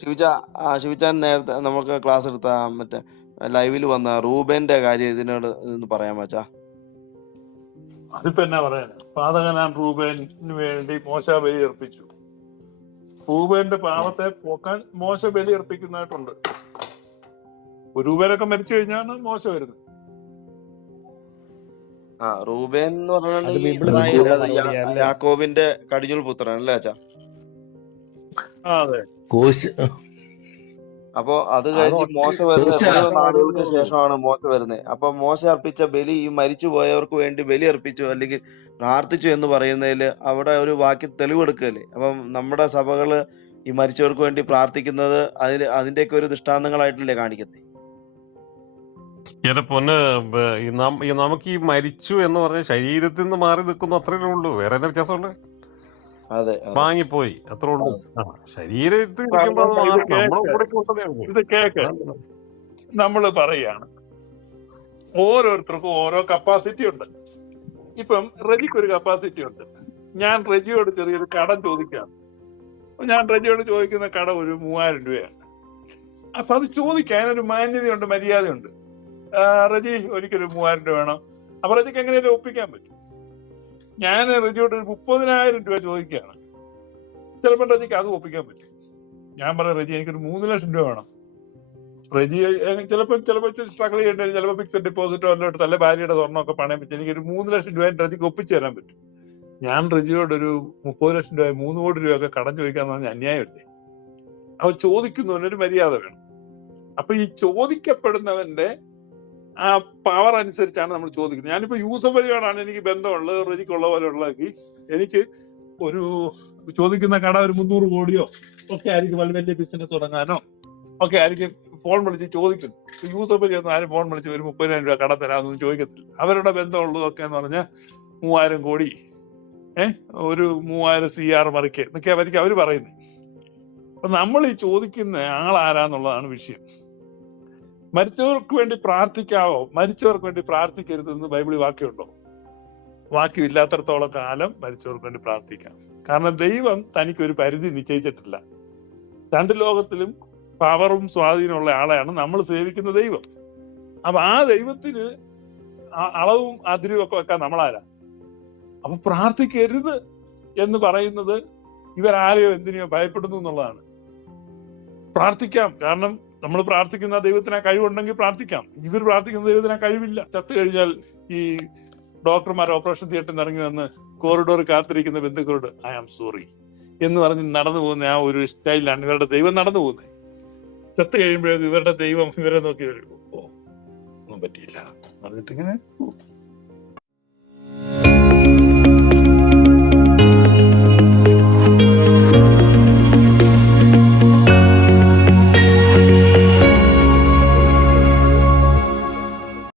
ശിവജ ആ ശിവജാൻ നേരത്തെ നമുക്ക് ക്ലാസ് എടുത്ത ആ മറ്റേ ലൈവിൽ വന്ന റൂബന്റെ കാര്യം ഇതിനോട് ഇതൊന്ന് പറയാമോ അച്ഛാ അതിപ്പോ എന്നാ പറയാൻ പാതകനാൻ റൂബേനു വേണ്ടി മോശ ബലി അർപ്പിച്ചു. റൂബേന്റെ പാവത്തെ പോക്കാൻ മോശ ബലി അർപ്പിക്കുന്നതായിട്ടുണ്ട്. രൂപേനൊക്കെ മരിച്ചു കഴിഞ്ഞാണ് മോശ വരുന്നത്. ആ റൂബേൻ എന്ന് പറഞ്ഞാൽ യാക്കോബിന്റെ കടിഞ്ഞൂൽ പുത്രൻ അല്ലേ അച്ഛാ? അതെ. അപ്പൊ അത് അത് കഴിഞ്ഞ് മോശം വരുന്നത് വരുന്ന നാളുകൾക്ക് ശേഷമാണ് മോശ വരുന്നത്. അപ്പൊ മോശ അർപ്പിച്ച ബലി ഈ മരിച്ചു പോയവർക്ക് വേണ്ടി ബലി അർപ്പിച്ചു അല്ലെങ്കിൽ പ്രാർത്ഥിച്ചു എന്ന് പറയുന്നതിൽ അവിടെ ഒരു വാക്യം തെളിവെടുക്കല്ലേ? അപ്പം നമ്മുടെ സഭകൾ ഈ മരിച്ചവർക്ക് വേണ്ടി പ്രാർത്ഥിക്കുന്നത് അതിന് അതിന്റെയൊക്കെ ഒരു ദൃഷ്ടാന്തങ്ങളായിട്ടല്ലേ കാണിക്കുന്നത് എന്റെ പൊന്ന് ഈ നം- ഈ നമുക്ക് ഈ മരിച്ചു എന്ന് പറഞ്ഞ ശരീരത്തിൽ നിന്ന് മാറി നിൽക്കുന്നു അത്രേ ഉള്ളൂ. വേറെ അതെ വാങ്ങിപ്പോയി. അത്രേ ഉള്ളൂ. ശരീരത്തിൽ ഇത് കേക്ക്. നമ്മൾ പറയാണ് ഓരോരുത്തർക്കും ഓരോ കപ്പാസിറ്റി ഉണ്ട്. ഇപ്പം റെജിക്ക് ഒരു കപ്പാസിറ്റി ഉണ്ട്. ഞാൻ റെജിയോട് ചെറിയൊരു കടം ചോദിക്കാം ഞാൻ റെജിയോട് ചോദിക്കുന്ന കട ഒരു മൂവായിരം രൂപയാണ്. അപ്പൊ അത് ചോദിക്കാൻ ഒരു മാന്യതയുണ്ട് മര്യാദയുണ്ട്. റജി റെജി ഒരിക്കലും മൂവായിരം രൂപ വേണം. അപ്പൊ റജിക്ക് എങ്ങനെയാലും ഒപ്പിക്കാൻ പറ്റും. ഞാൻ റെജിയോട് ഒരു മുപ്പതിനായിരം രൂപ ചോദിക്കുകയാണ്. ചിലപ്പോൾ റജിക്ക് അത് ഒപ്പിക്കാൻ പറ്റും. ഞാൻ പറയാം റജി എനിക്കൊരു മൂന്ന് ലക്ഷം രൂപ വേണം. റജി ചിലപ്പോൾ ചിലപ്പോൾ സ്ട്രഗിൾ ചെയ്യേണ്ടി വരും. ചിലപ്പോൾ ഫിക്സഡ് ഡെപ്പോസിറ്റോ വല്ലതും എടുത്ത് അല്ലെ ഭാര്യയുടെ സ്വർണമൊക്കെ പണയം വെച്ച് എനിക്ക് ഒരു മൂന്ന് ലക്ഷം രൂപ റജിക്ക് ഒപ്പിച്ചു തരാൻ പറ്റും. ഞാൻ റജിയോട് ഒരു മുപ്പത് ലക്ഷം രൂപ മൂന്ന് കോടി രൂപയൊക്കെ കടം ചോദിക്കാന്ന് പറഞ്ഞാൽ അന്യായമല്ലേ? അവ ചോദിക്കുന്നവനൊരു മര്യാദ വേണം. അപ്പൊ ഈ ചോദിക്കപ്പെടുന്നവന്റെ ആ പവർ അനുസരിച്ചാണ് നമ്മൾ ചോദിക്കുന്നത്. ഞാനിപ്പോ യൂസഫ് അലിയോടാണ് എനിക്ക് ബന്ധമുള്ളത് റജിക്കുള്ള പോലെ ഉള്ളതാക്കി. എനിക്ക് ഒരു ചോദിക്കുന്ന കട ഒരു മുന്നൂറ് കോടിയോ ഒക്കെ ആയിരിക്കും വലിയ വലിയ ബിസിനസ് തുടങ്ങാനോ? ഒക്കെ ആയിരിക്കും ഫോൺ വിളിച്ച് ചോദിക്കും. യൂസഫ് അലി ഒന്നും ആരും ഫോൺ വിളിച്ച് ഒരു മുപ്പതിനായിരം രൂപ കട തരാമെന്നൊന്നും ചോദിക്കത്തില്ല. അവരുടെ ബന്ധമുള്ളതൊക്കെ എന്ന് പറഞ്ഞാൽ മൂവായിരം കോടി. ഏഹ് ഒരു മൂവായിരം സി ആർ മറിക്ക് എന്നൊക്കെ അവർക്ക് അവർ പറയുന്നത് അപ്പൊ നമ്മൾ ഈ ചോദിക്കുന്ന ആൾ ആരാന്നുള്ളതാണ് വിഷയം. മരിച്ചവർക്ക് വേണ്ടി പ്രാർത്ഥിക്കാവോ? മരിച്ചവർക്ക് വേണ്ടി പ്രാർത്ഥിക്കരുതെന്ന് ബൈബിളിൽ വാക്യമുണ്ടോ? വാക്യമില്ലാത്തടത്തോളം കാലം മരിച്ചവർക്ക് വേണ്ടി പ്രാർത്ഥിക്കാം. കാരണം ദൈവം തനിക്ക് ഒരു പരിധി നിശ്ചയിച്ചിട്ടില്ല. രണ്ട് ലോകത്തിലും പവറും സ്വാധീനമുള്ള ആളെയാണ് നമ്മൾ സേവിക്കുന്ന ദൈവം. അപ്പൊ ആ ദൈവത്തിന് അളവും അതിരും ഒക്കെ വെക്കാൻ നമ്മളാരാ? അപ്പൊ പ്രാർത്ഥിക്കരുത് എന്ന് പറയുന്നത് ഇവരാരെയോ എന്തിനെയോ ഭയപ്പെടുന്നു എന്നുള്ളതാണ്. പ്രാർത്ഥിക്കാം. കാരണം നമ്മൾ പ്രാർത്ഥിക്കുന്ന ദൈവത്തിന് ആ കഴിവുണ്ടെങ്കിൽ പ്രാർത്ഥിക്കാം. ഇവർ പ്രാർത്ഥിക്കുന്ന ദൈവത്തിന് ആ കഴിവില്ല. ചത്തു കഴിഞ്ഞാൽ ഈ ഡോക്ടർമാർ ഓപ്പറേഷൻ തിയേറ്ററിൽ ഇറങ്ങി വന്ന് കോറിഡോർ കാത്തിരിക്കുന്ന ബന്ധുക്കളോട് ഐ ആം സോറി എന്ന് പറഞ്ഞ് നടന്നു പോകുന്ന ആ ഒരു സ്റ്റൈലിലാണ് ഇവരുടെ ദൈവം നടന്നു പോകുന്നത്. ചത്തു കഴിയുമ്പോഴേക്കും ഇവരുടെ ദൈവം ഇവരെ നോക്കി വരും. ഓ ഒന്നും പറ്റിയില്ല പറഞ്ഞിട്ട് ഇങ്ങനെ